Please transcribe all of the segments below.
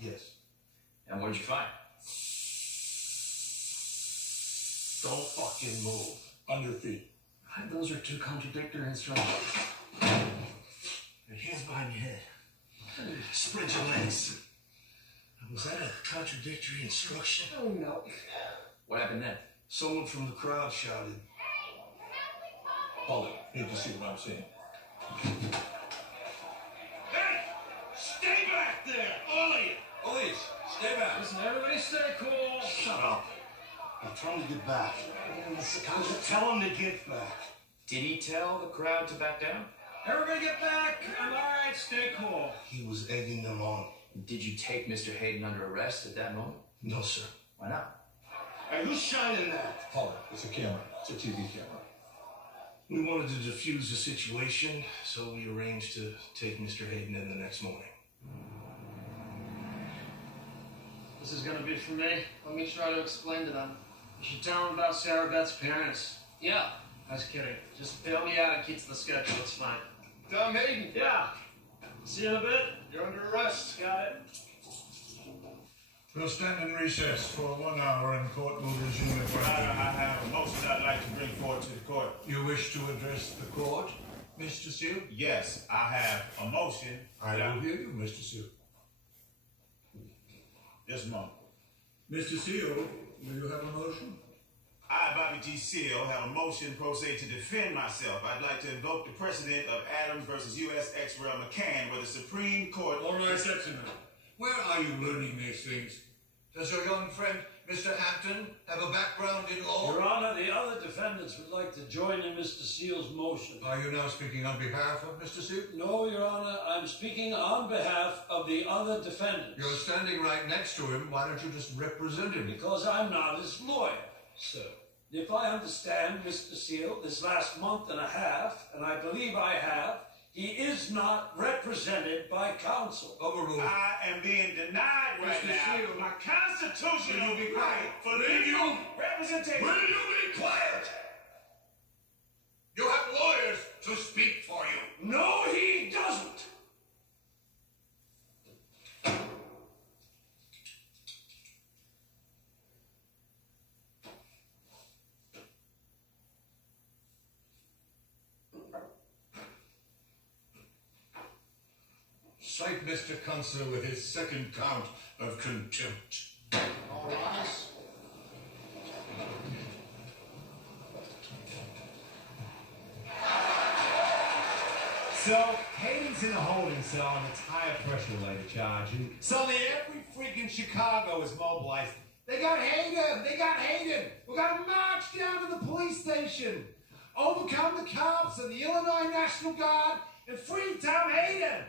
Yes. And what did you find? Don't fucking move. Under feet. Those are two contradictory instructions. Your hands behind your head. Spread your legs. Was that a contradictory instruction? Oh, no. What happened then? Someone from the crowd shouted. Hold it. Need to see what I'm seeing. Hey! Stay back there! All of you! Police, stay back. Listen, everybody stay cool. Shut up. I'm trying to get back. Tell him to get back. Did he tell the crowd to back down? Everybody get back. I'm all right. Stay cool. He was egging them on. Did you take Mr. Hayden under arrest at that moment? No, sir. Why not? Hey, who's shining that? Hold it. It's a camera. It's a TV camera. We wanted to defuse the situation, so we arranged to take Mr. Hayden in the next morning. This is going to be for me. Let me try to explain to them. You should tell them about Sarah Beth's parents. Yeah. I was kidding. Just bail me out and keep to the schedule. It's fine. Tom Hayden? Yeah. See you in a bit. You're under arrest. Got it. We'll stand in recess for 1 hour and court will resume at 1:30. I have a motion I'd like to bring forward to the court. You wish to address the court, Mr. Seal? Yes, I have a motion. I will hear you, Mr. Seal. Just a moment. Mr. Seal, will you have a motion? I, Bobby G. Seal, have a motion pro se to defend myself. I'd like to invoke the precedent of Adams versus U.S. ex rel. McCann, where the Supreme Court... All right, that's enough. Where are you learning these things? Does your young friend, Mr. Hampton, have a background in law? Your Honor, the other defendants would like to join in Mr. Seal's motion. Are you now speaking on behalf of Mr. Seal? No, Your Honor, I'm speaking on behalf of the other defendants. You're standing right next to him. Why don't you just represent him? Because I'm not his lawyer, sir. If I understand Mr. Seal, this last month and a half, and I believe I have, he is not represented by counsel. Overruled. I am being denied right Mr. now Seal, my constitutional will you be right quiet? for Will legal you? representation. Will you be quiet? You have lawyers to speak for you. No, he doesn't. Cite Mr. Kunzer with his second count of contempt. All rise. So, Hayden's in a holding cell on a tire pressure-related charge, and suddenly every freak in Chicago is mobilized. They got Hayden! They got Hayden! We gotta march down to the police station, overcome the cops and the Illinois National Guard, and free Tom Hayden!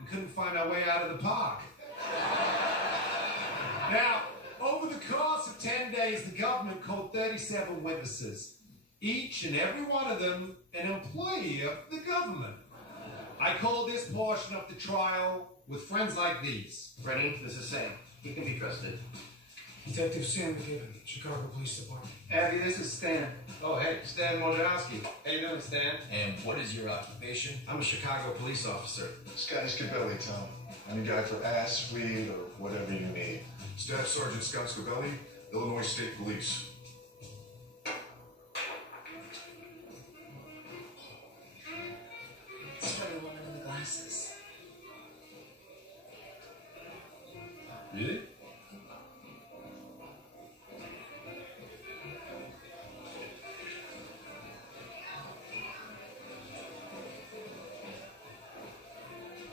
We couldn't find our way out of the park. Now, over the course of 10 days, the government called 37 witnesses. Each and every one of them an employee of the government. I call this portion of the trial with friends like these. Freddie, this is Sam. He can be trusted. Detective Sam McKibben, Chicago Police Department. Abby, this is Stan. Oh, hey, Stan Wojciechowski. How you doing, Stan? And what is your occupation? I'm a Chicago police officer. Scotty Scabelli, Tom. Any guy for ass, weed, or whatever you need. Staff Sergeant Scott Scabelli, Illinois State Police. It's for the woman in the glasses. Really?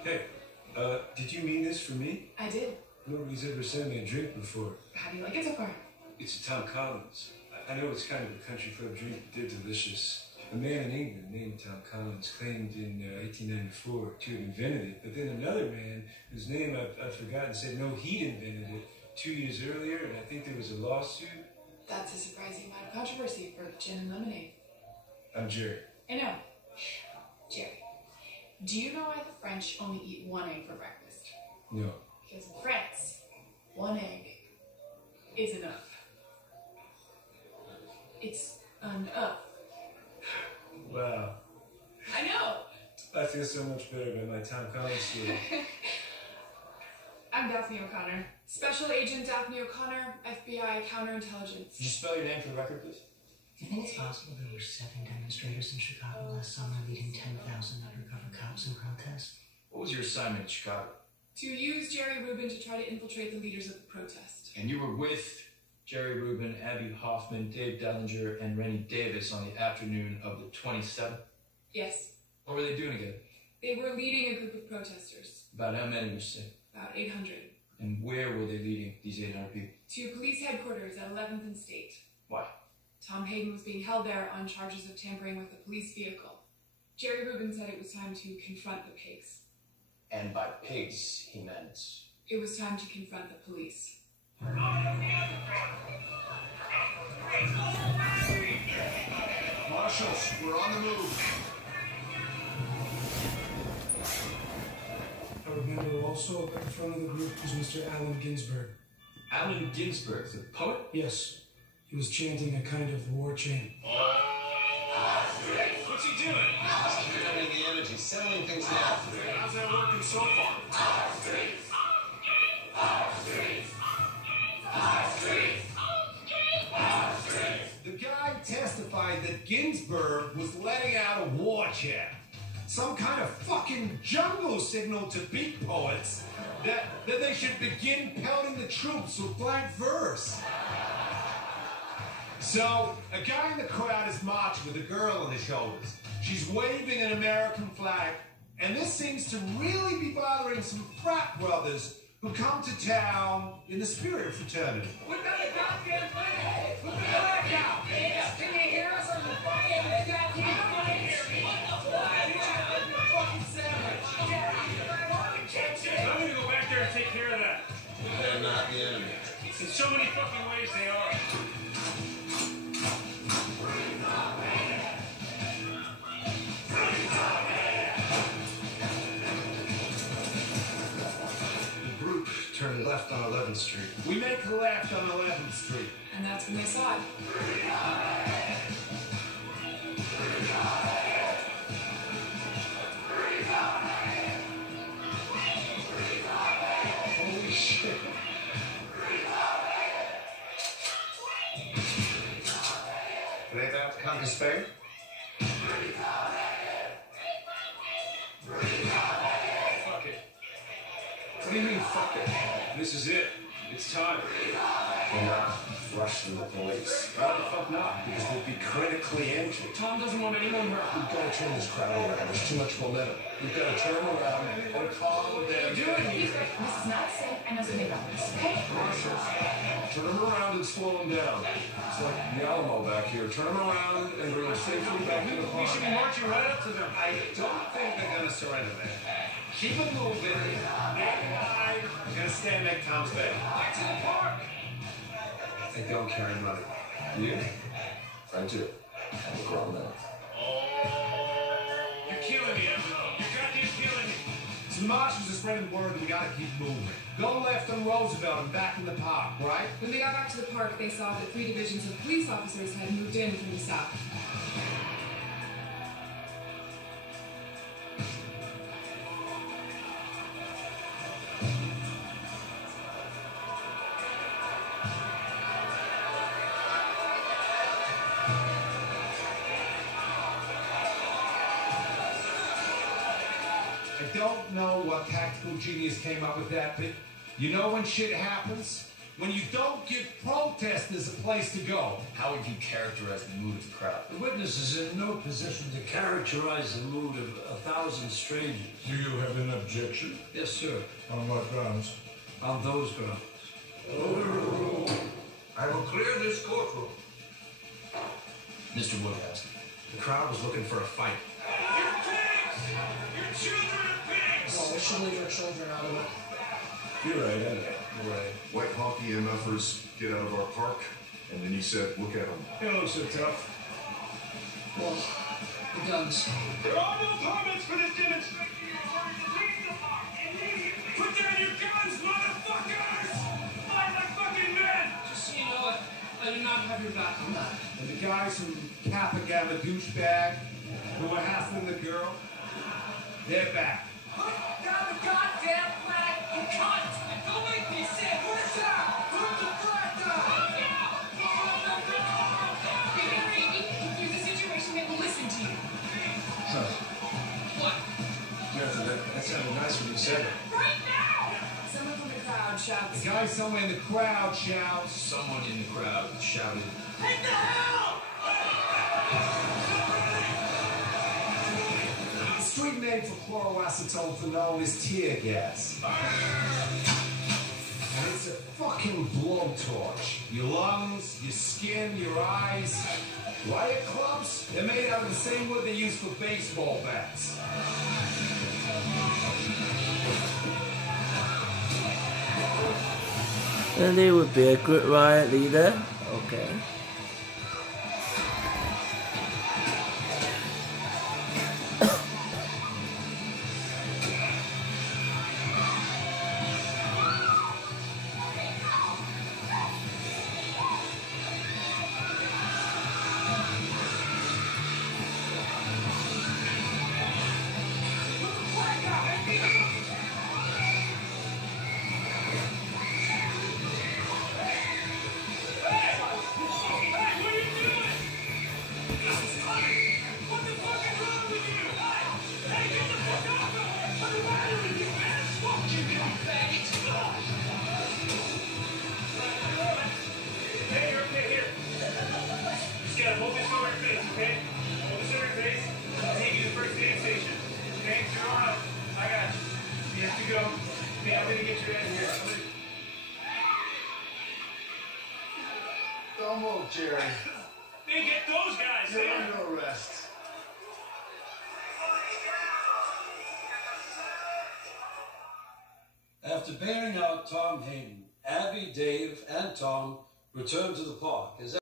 Hey, did you mean this for me? I did. Nobody's ever sent me a drink before. How do you like it so far? It's a Tom Collins. I know it's kind of a country club drink, but they're delicious. A man in England named Tom Collins claimed in 1894 to have invented it, but then another man, whose name I've forgotten, said no, he'd invented it 2 years earlier, and I think there was a lawsuit. That's a surprising amount of controversy for gin and lemonade. I'm Jerry. I know. Jerry, do you know why the French only eat one egg for breakfast? No. Because in France, one egg is enough. It's enough. Wow. I know. I feel so much better about my Tom Collins story. I'm Daphne O'Connor. Special Agent Daphne O'Connor, FBI Counterintelligence. Could you spell your name for the record, please? Do you think it's possible there were 7 demonstrators in Chicago last summer leading 10,000 undercover cops in protest? What was your assignment in Chicago? To use Jerry Rubin to try to infiltrate the leaders of the protest. And you were with Jerry Rubin, Abby Hoffman, Dave Dellinger, and Rennie Davis on the afternoon of the 27th? Yes. What were they doing again? They were leading a group of protesters. About how many would you say? About 800. And where were they leading these 800 people? To police headquarters at 11th and State. Why? Tom Hayden was being held there on charges of tampering with a police vehicle. Jerry Rubin said it was time to confront the pigs. And by pigs, he meant... It was time to confront the police. Marshals, we're on the move. Our member also at the front of the group is Mr. Allen Ginsberg. Allen Ginsberg, the poet? Yes. He was chanting a kind of war chant. What's he doing? Controlling the energy, settling things down. How's that working so far? The guy testified that Ginsberg was letting out a war chant. Some kind of fucking jungle signal to beat poets that they should begin pelting the troops with blank verse. So, a guy in the crowd is marching with a girl on his shoulders. She's waving an American flag, and this seems to really be bothering some frat brothers who come to town in the spirit of fraternity. Put down the goddamn flag! Put the flag down! Can you hear us on the fucking goddamn flag? What the flag? You fucking savage! I'm gonna go back there and take care of that. They're not the enemy. In so many fucking ways they are. Turn left on 11th Street. We make a left on 11th Street. And that's when they saw it. Holy shit. Are they about to conquer Spain? Fuck it. What do you mean, fuck it? This is it. It's time. We're not rushing the police. Why the fuck not? Because we'll be critically injured. Tom doesn't want anyone hurt. We've got to turn this crowd around. There's too much momentum. We've got to turn around and calm them down. This is not safe. I know something about this, okay? Turn them around and slow them down. It's like the Alamo back here. Turn them around and bring them safely back to the We should be park. marching right up to them. I don't think they're gonna surrender there. Keep it moving. We're gonna stand next to Tom's bed. Back to the park! They don't carry money. You? I do. I'm a grown man. You're killing me, Evan. You're goddamn killing me. So the marshals are spreading word that we gotta keep moving. Go left on Roosevelt and back in the park, right? When they got back to the park, they saw that 3 divisions of police officers had moved in from the south. I don't know what tactical genius came up with that, but you know when shit happens? When you don't give protesters a place to go. How would you characterize the mood of the crowd? The witness is in no position to characterize the mood of 1,000 strangers. Do you have an objection? Yes, sir. On what grounds? On those grounds. I will clear this courtroom. Mr. Woodhouse. The crowd was looking for a fight. You're pigs! Your children are pigs! Well, we should leave our children out of it. You're right, I know. You're right. White hockey MFers get out of our park, and then he said, look at them. You look so tough. Well, the guns. There are no permits for this demonstration. Leave the park immediately. Put down your guns, motherfuckers! Fight like fucking men! Just so you know, I do not have your back on that. And the guys from Kappa Gamma douchebag who were hassling the girl, they're back. Put down the goddamn flag, you cunt! And go shouts. The guy somewhere in the crowd shouts. Someone in the crowd shouted, "Take the hell!" The street name for chloroacetylphenol is tear gas. And it's a fucking blowtorch. Your lungs, your skin, your eyes. Riot clubs? They're made out of the same wood they use for baseball bats. And he would be a good riot leader. Okay. Don't move, Jerry. They get those guys, You're under arrest. After bailing out Tom Hayden, Abby, Dave, and Tom returned to the park as